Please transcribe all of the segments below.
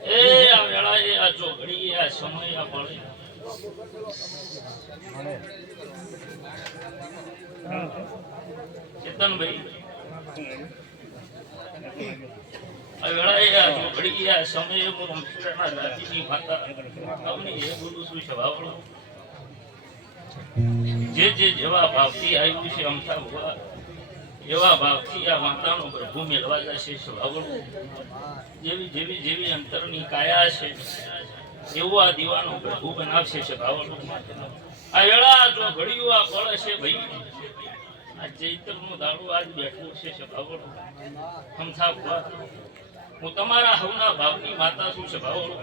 એ આ વેળા એ આ ચોકડી આ સમય આ પળે ચેતનભાઈ આ વેળા એ આ ચોકડી આ સમયે હું સ્વભાવડું જે જે જેવા ભાવથી આવ્યું છે અમથા ભગવા એવા ભાવથી આ માતાનો પ્રભુ મેળવા જશે સ્વભાવડું જેવી જેવી જેવી અંતરની કાયા છે, એવો આ દીવાનો પ્રભુ બનાવશે સ્વભાવડું આ વેળા જો ઘડિયું આ ફળ છે ભાઈ. આ ચૈતરનું દાડું આજ બેઠું છે સ્વભાવડું અમથા ભગવા હું તમારા હવના ભાવની માતા છું સ્વભાવડું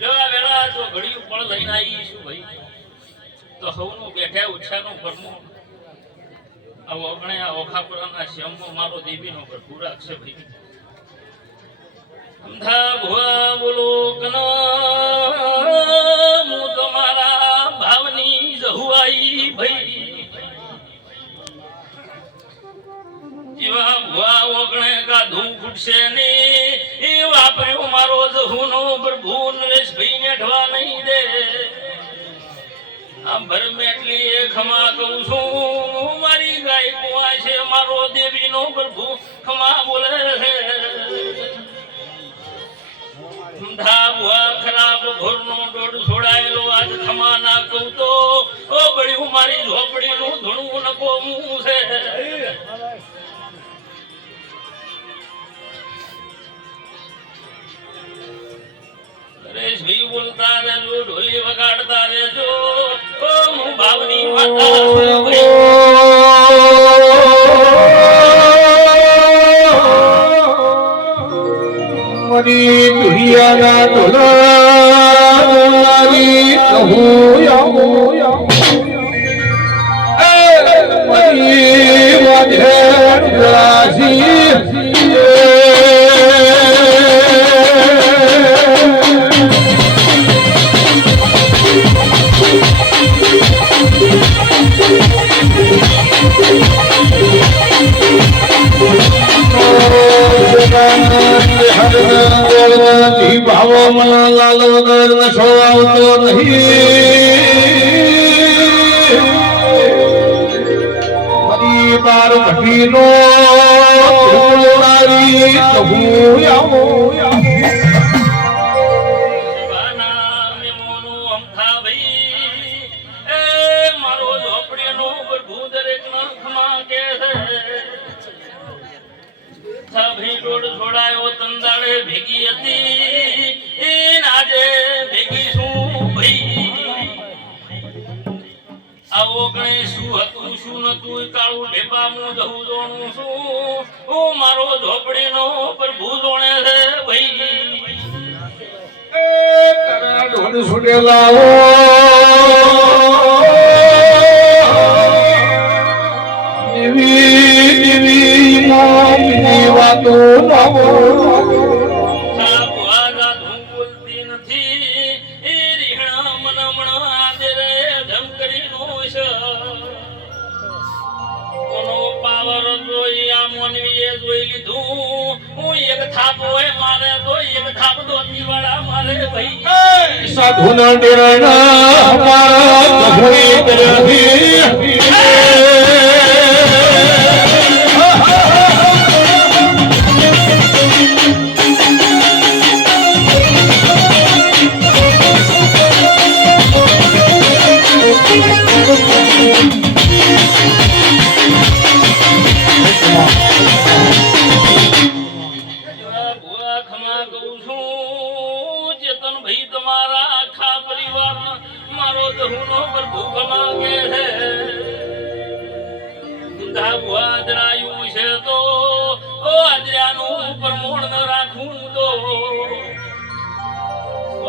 એવા વેળા જો ઘડિયું પણ લઈને આવી છું ભાઈ. તો હવનું બેઠા ઉછાનું પરમું આ ઓગણે આ ઓખાપુરાના મારો દેવીનો પ્રભુ રાખશે ભાઈ. અંધા ભુવા બોલો તમારા ભાવની જહુઆઈ ભાઈ. એવા ભુવા ઓગણે ગાધું ફૂટશે ને એ વાપર્યો મારો જહુનો પ્રભુ નરેશભાઈ નેઠવા નહીં દે. ભરમેટલી ખમા કહું છું મારી ગાય કુવા છે, મારો દેવીનો પ્રભુ. ખમા બોલે છે ધા ભુવા ખરાબ ઘોરનો દોડ છોડાયેલો આજ ખમા ના કહું તો ઓ બળ્યું, મારી ઝોપડીનું ધૂણું નકો મું છે. નરેશભાઈ બોલતા રહેજો ઢોલી વગાડતા રહેજો. ભાવની માતા. મરી દુહિયાના ઢોલારી કહું ભાવો મન લાલ વગર નશો આવતો નહીં ફરી બાર કહું આવો ઓગણે શું હતું, શું નતું કાળું કાળું ઢેપામું જહું જોણું શું હું મારો ઝોપડીનો પ્રભુ જોણે છે ભાઈ. ઢોળ છોડેલાઓ પાવર જોઈ આ મોનવીએ જોઈ લીધું. હું એક થાપ હોય મારે તો એક થાપ દોતી વાળા મારે ભાઈ. સાધુ ના મારા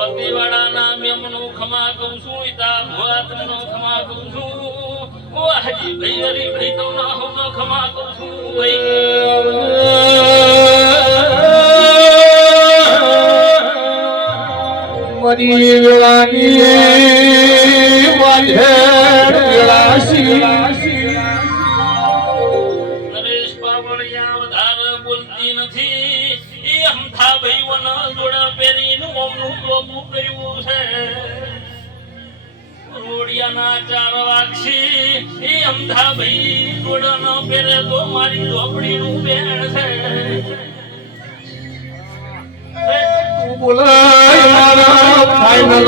વતીવાડાના મેમનો ખમા કહું છું ઈતા ભવાતનો ખમા કહું છું. ઓ હજી ભાઈ હરી ભાઈ તમને હું ખમા કહું છું, ભાઈ. મરી વેળાની વાંઢેડ વેળાસી રોડિયાના ચાર વાગશી. એ પહેરે તો મારી ઝોપડીનું બેણ છે. બોલાય મારા ફાઇનલ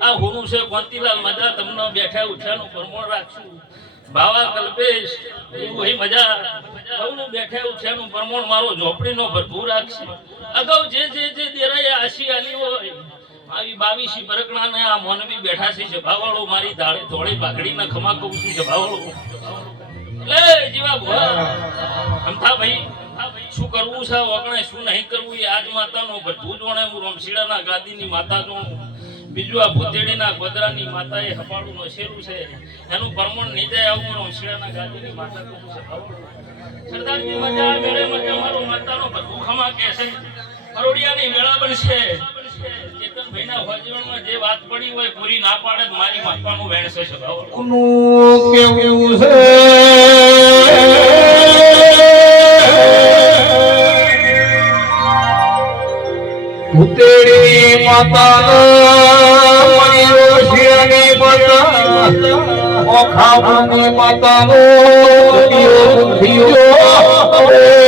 આ હુનું છે કોંતીલાલ મજા તમને બેઠા ઉઠ્યાનું પ્રમાણ રાખશું. ભાવા કલ્પેશ એવું હી મજા. સૌનું બેઠા ઉઠ્યાનું પ્રમાણ મારો ઝોપડીનો ભરપૂર રાખશે. અગાઉ જે જે જે દેરાય આશી આલી હોય, આવી બાવીસી બરકણાને આ મોનવી બેઠા છે સભાવાળો મારી ધાડે ધોળી પાઘડીના ખમા કહું છું સભાવાળો લે, જીવા ભુવા. અમથા ભાઈ શું કરવું છે? ઓગણે શું નહીં કરવું? એ આજ માતાનો બધું જોણે હું રમશીડાના ગાદીની માતા જોઉં. બીજું આ ભૂતેડીના ગોદરાની માતાએ હપાળું નોશેલું છે. એનું પરમણ નીચે આવું રમશીડાના ગાદીની માતા કહું છે સરદારજી મજા મેળે મજા મારો માતાનો બધું કે છે. કરોડિયાની મેળા બનશે. ચેતનભાઈના જે વાત પડી હોય, પૂરી ના પાડે મારી માતાનું વેણ છે નું કેવું છે? ઉતેરી માતાનો મરિયોશિયાની માતા ઓખાવાની માતાનો દિયો દિયો